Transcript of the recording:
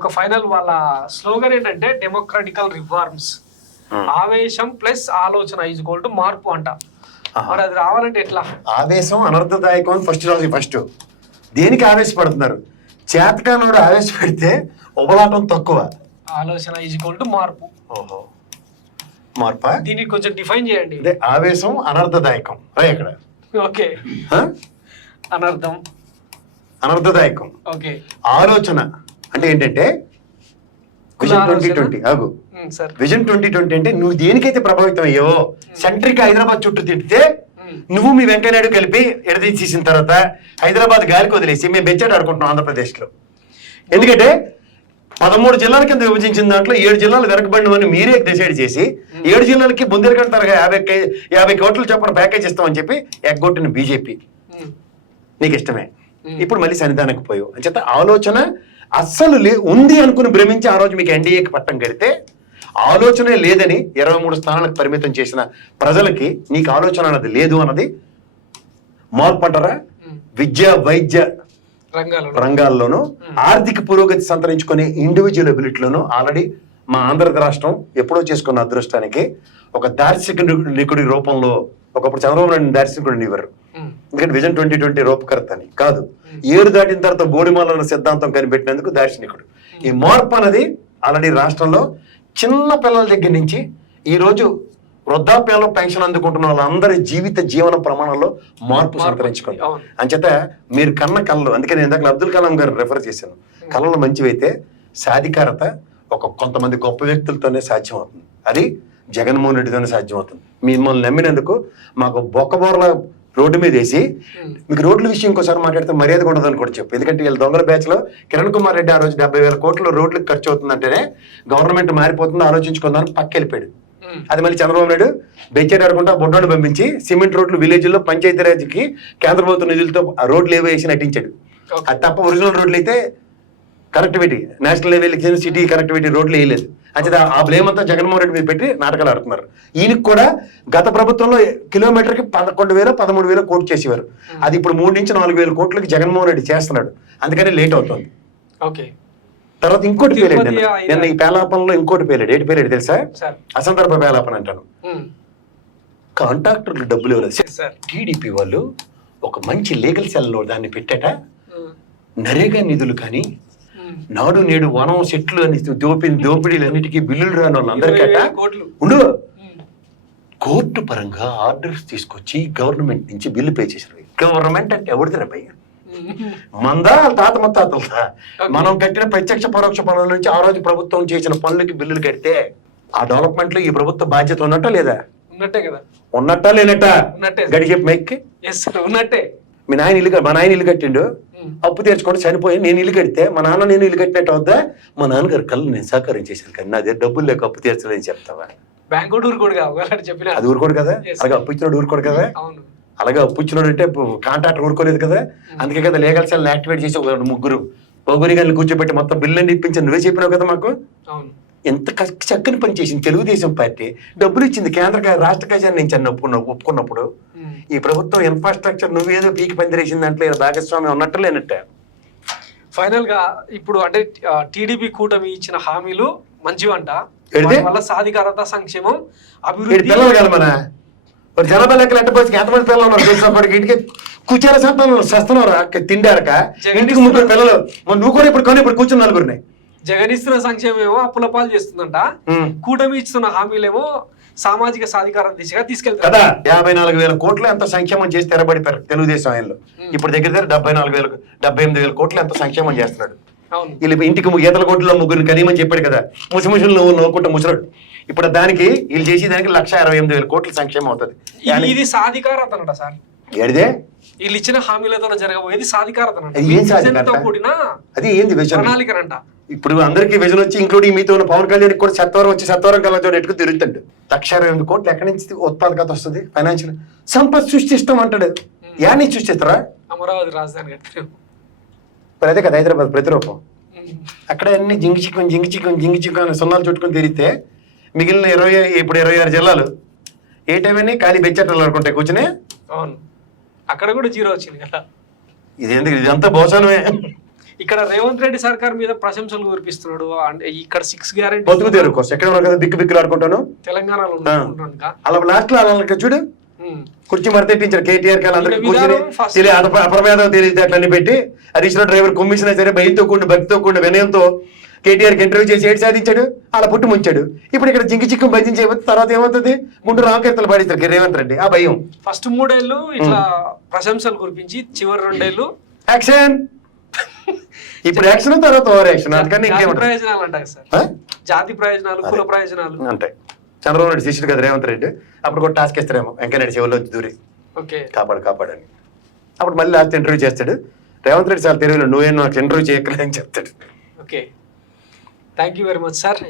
ఒక ఫైనల్ వాళ్ళ స్లోగన్ ఏంటంటే డెమోక్రటికల్ రిఫార్మ్స్, ఆవేశం ప్లస్ ఆలోచన ఈజ్ ఈక్వల్ టు మార్పు అంట. మరి అది రావాలంటే ఎట్లా? ఆవేశం అనర్థదాయకం అని ఫస్ట్ దేనికి ఆవేశపడుతున్నారు? చేతకానోడు ఆవేశపెడితే ఉబలాటం తక్కువ. ఆలోచన ఈజ్ ఈక్వల్ టు మార్పు. ఓహో, మార్పా? దీన్ని కొంచెం డిఫైన్ చేయండి. అదే ఆవేశం అనర్థదాయకం ఇక్కడ. ఓకే, అనర్థదాయకం. ఓకే, ఆలోచన అంటే ఏంటంటే విజన్ 2020. ఆగు, విజన్ 2020 అంటే నువ్వు దేనికైతే ప్రభావితం అయ్యో, సెంట్రిక్ హైదరాబాద్ చుట్టూ తిట్టితే నువ్వు మీ వెంకయ్యనాయుడు కలిపి ఎడదీసేసిన తర్వాత హైదరాబాద్ గాలికి వదిలేసి మేము బెచ్చాడు ఆడుకుంటున్నాం ఆంధ్రప్రదేశ్లో. ఎందుకంటే 13 జిల్లాల కింద విభజించిన దాంట్లో 7 జిల్లాలు వెనకబడినవని మీరే డిసైడ్ చేసి 7 జిల్లాలకి బుందేలకంట 50 కోట్లు చొప్పున ప్యాకేజ్ ఇస్తామని చెప్పి ఎగ్గొట్టిన బీజేపీ నీకు ఇష్టమే. ఇప్పుడు మళ్ళీ సన్నిధానకు పోయావు అని చెప్తే ఆలోచన అస్సలు ఉంది అనుకుని భ్రమించి ఆ రోజు మీకు ఎన్డీఏకి పట్టం కడితే ఆలోచనే లేదని 23 స్థానాలకు పరిమితం చేసిన ప్రజలకి నీకు ఆలోచన అన్నది లేదు అన్నది మార్పు అంటారా? విద్య వైద్య రంగాల్లోనూ ఆర్థిక పురోగతి సంతరించుకునే ఇండివిజువల్ ఎబిలిటీలోనూ ఆల్రెడీ మా ఆంధ్ర రాష్ట్రం ఎప్పుడో చేసుకున్న అదృష్టానికి ఒక దార్శనికుడి రూపంలో ఒకప్పుడు చంద్రబాబు నాయుడు దార్శనికుడిని ఇవ్వరు. ఎందుకంటే విజన్ 2020 రూపకర్త అని కాదు, ఏడు దాటిన తర్వాత బోడిమాల సిద్ధాంతం కనిపెట్టినందుకు దార్శనికుడు. ఈ మార్పు అనేది ఆల్రెడీ రాష్ట్రంలో చిన్న పిల్లల దగ్గర నుంచి ఈ రోజు వృద్ధాప్యంలో పెన్షన్ అందుకుంటున్న వాళ్ళందరి జీవన ప్రమాణంలో మార్పు సంతరించుకుంది. అంచేత మీరు కన్న కళలు, అందుకే నేను ఇందాక అబ్దుల్ కలాం గారు రెఫర్ చేశాను, కళలు మంచివైతే సాధికారత కొంతమంది గొప్ప వ్యక్తులతోనే సాధ్యం అవుతుంది. అది జగన్మోహన్ రెడ్డితోనే సాధ్యం అవుతుంది. మిమ్మల్ని నమ్మినందుకు మాకు బొక్కబోర్ల రోడ్డు మీద వేసి మీకు రోడ్ల విషయం ఇంకోసారి మాట్లాడితే మర్యాద ఉండదని కూడా చెప్పు. ఎందుకంటే వీళ్ళ దొంగల బ్యాచ్ లో కిరణ్ కుమార్ రెడ్డి ఆ రోజు 70,000 కోట్లు రోడ్లకు ఖర్చు అవుతుందంటేనే గవర్నమెంట్ మారిపోతుందో ఆలోచించుకుందామని పక్కెళ్ళిపోయాడు. అది మళ్ళీ చంద్రబాబు నాయుడు బెంచేట్ ఆడుకుంటా బొడ్డోడు పంపించి సిమెంట్ రోడ్లు విలేజ్లో పంచాయతీరాజ్కి కేంద్ర ప్రభుత్వ నిధులతో ఆ రోడ్లు ఏవో వేసి నటించాడు. అది తప్ప ఒరిజినల్ రోడ్లు అయితే కనెక్టివిటీ నేషనల్ లెవెల్కి సిటీ కనెక్టివిటీ రోడ్లు వేయలేదు. అంటే ఆ బ్లేమ్ అంతా జగన్మోహన్ రెడ్డి మీద పెట్టి నాటకాలు ఆడుతున్నారు. ఈయనకి కూడా గత ప్రభుత్వంలో కిలోమీటర్కి 11,000 13,000 కోట్లు చేసేవారు. అది ఇప్పుడు 3 నుంచి 4,000 కోట్లకి జగన్మోహన్ రెడ్డి చేస్తున్నాడు. అందుకని లేట్ అవుతుంది. తర్వాత ఇంకోటి పేలేడు నిన్న ఈ పేలాపనలో ఇంకోటి పేలేడు. ఏంటి పేలేడు తెలుసా? అసందర్భ పేలాపన అంటాను. కాంట్రాక్టర్లు డబ్బులు ఇవ్వలేదు. టీడీపీ వాళ్ళు ఒక మంచి లీగల్ సెల్లో దాన్ని పెట్టాట. నరేగా నిధులు కానీ నాడు నేడు వనం సెట్లు అని దోపిడీలన్నిటికీ బిల్లులు రాని వాళ్ళందరికట ఉండు కోర్టు పరంగా ఆర్డర్స్ తీసుకొచ్చి గవర్నమెంట్ నుంచి బిల్లు పే చేశారు. గవర్నమెంట్ అంటే ఎవరిదిరా భయ్య? మందా తాత ముత్తాతలదా? మనం కట్టిన ప్రత్యక్ష పరోక్ష పనుల నుంచి ఆ రోజు ప్రభుత్వం చేసిన పనులకి బిల్లులు కడితే ఆ డెవలప్మెంట్ లో ఈ ప్రభుత్వ బాధ్యత ఉన్నట్టా లేదా? ఉన్నట్టే కదా. ఉన్నట్టా లేనట్టా? గడి చెప్పి మైక్కి ఉన్నట్టే. మా నాయన ఇల్లు కట్టిండు, అప్పు తీర్చుకుంటే చనిపోయి నేను ఇల్లు కడితే మా నాన్న నేను ఇల్లు కట్టినట్టు అవుద్దా? మా నాన్నగారు కళ్ళు నేను సహకారం చేశాను కానీ నా దగ్గర డబ్బులు లేక అప్పు తీర్చలేని చెప్తావా? అది ఊరుకోడు కదా. అలాగే అప్పు ఇచ్చినాడు ఊరుకోడు కదా. అలాగే అప్పు ఇచ్చినాడు అంటే కాంట్రాక్టర్ ఊరుకోలేదు కదా. అందుకే కదా లీగల్ సెల్ యాక్టివేట్ చేసి 3 పొగురి గారిని కూర్చోబెట్టి మొత్తం బిల్లు ఇప్పించి నువ్వే చెప్పినావు కదా మాకు. ఎంత చక్కని పని చేసింది తెలుగుదేశం పార్టీ. డబ్బులు ఇచ్చింది కేంద్ర రాష్ట్ర ఖజానా నుంచి అన్న ఒప్పుకున్నప్పుడు. ఈ ప్రభుత్వం ఇన్ఫ్రాస్ట్రక్చర్ నువ్వేదో పీకి పందిరేసింది దాంట్లో భాగస్వామ్యం ఉన్నట్టు లేనట్టే. ఫైనల్ గా ఇప్పుడు అంటే టీడీపీ కూటమి ఇచ్చిన హామీలు మంచివంట. వల్ల సాధికారత, సంక్షేమం, అభివృద్ధి. పిల్లలు కదా మన జనాభా లెక్కలు ఎట్టపోయి ఎంతమంది పిల్లలు ఉన్నారు తెలిసినప్పటికి ఇంటికి కూర్చొని చేస్తున్నారు తిండారక ఇంటికి 3 పిల్లలు. నువ్వు కూడా ఇప్పుడు కూర్చుని 4 జగన్ ఇస్తున్న సంక్షేమం ఏమో అప్పుల పాలు చేస్తుందంట. కూటమి ఇస్తున్న హామీలేమో సామాజిక సాధికారం దిశగా తీసుకెళ్తారు కదా. 54,000 కోట్లు ఎంత సంక్షేమం చేసి తెరబడిపోయారు తెలుగుదేశం ఆయనలో. ఇప్పుడు దగ్గర 78,000 కోట్లు ఎంత సంక్షేమం చేస్తున్నాడు. వీళ్ళు ఇంటికి ఈతల కోట్లలో 3 కనీమని చెప్పాడు కదా. ముసిముసులు నువ్వు నవ్వుకుంటా ముసరాడు. ఇప్పుడు దానికి వీళ్ళు చేసేదానికి 168,000 కోట్ల సంక్షేమం అవుతుంది. ఇది సాధికారత అంట సార్. ఏడిదే వీళ్ళు ఇచ్చిన హామీలతో జరగబోయేది సాధికారత. అది ఏంది ప్రణాళికనంట. ఇప్పుడు అందరికీ విజన్ వచ్చి ఇంక్లూడింగ్ మీతో ఉన్న పవన్ కళ్యాణ్ కూడా సత్వరం కలతో ఎట్టుకు తిరుగుతాడు. 168,000 కోట్లు ఎక్కడి నుంచి ఉత్పాదకత వస్తుంది? ఫైనాన్షియల్ సంపద సృష్టిస్తాం అంటాడు. యాన్ని సృష్టిస్తారా? అమరావతి రాజధాని కట్టారు. అదే కదా హైదరాబాద్ ప్రతిరూపం. అక్కడ అన్ని జింగి చిక్కుని సున్నాలు చుట్టుకుని తిరిగితే మిగిలిన 26 జిల్లాలు ఏటేమని ఖాళీ బెచ్చట్లు అనుకుంటే కూర్చుని. అవును, అక్కడ కూడా 0 వచ్చింది కదా. ఇదేంటి? ఇదంతా భోజనమే. ఇక్కడ రేవంత్ రెడ్డి సర్కార్ మీద ప్రశంసలు కురిపిస్తున్నాడు. అంటే ఇక్కడ 6 గ్యారెంటీ బతుకు తెరు కోసం ఎక్కడ ఉన్నా కదా బిక్కులు ఆడుకుంటాను తెలంగాణలో ఉన్నాను కా. అలా లాస్ట్ లో అలా చూడు కుర్చీ మరతెట్టించారు కేటీఆర్ కాలు అందరికి కూర్చొని అపరమేదం తెలియదేట్లన్నీ పెట్టి హరీష్ రావు డ్రైవర్ కొమ్మిసినా సరే భయంతో కూడిన భక్తితో కూడిన వినయంతో కేటీఆర్కి ఇంటర్వ్యూ చేసి ఏడు సాధించాడు, అలా పుట్టి ముంచాడు. ఇప్పుడు ఇక్కడ జింకి చిక్కు భజన చేయబోతే తర్వాత ఏమవుతుంది, గుంటూరు రామకీర్తలు పాడిస్తారు రేవంత్ రెడ్డి. ఆ భయం ఫస్ట్ 3 ఏళ్ళు ఇట్లా ప్రశంసలు కురిపించి చివరి 2 ఏళ్ళు యాక్షన్. ఇప్పుడు యాక్షన్ తర్వాత ఓవర్ యాక్షన్. అందుకని ప్రయోజనాలు అంటారు సార్, జాతి ప్రయోజనాలు, కుల ప్రయోజనాలు అంటే చంద్రబాబు నాయుడు శిష్యుడు కదా రేవంత్ రెడ్డి. అప్పుడు కూడా టాస్క్ ఇస్తారేమో వెంకయ్యనాయుడు చెవుల్లోంచి దూరి కాపాడని. అప్పుడు మళ్ళీ లాస్ట్ ఇంటర్వ్యూ చేస్తాడు. రేవంత్ రెడ్డి చాలా తెలివిలో నువ్వేం నాకు ఇంటర్వ్యూ చేయక్కర్లేదని చెప్తాడు. Okay, thank you very much sir.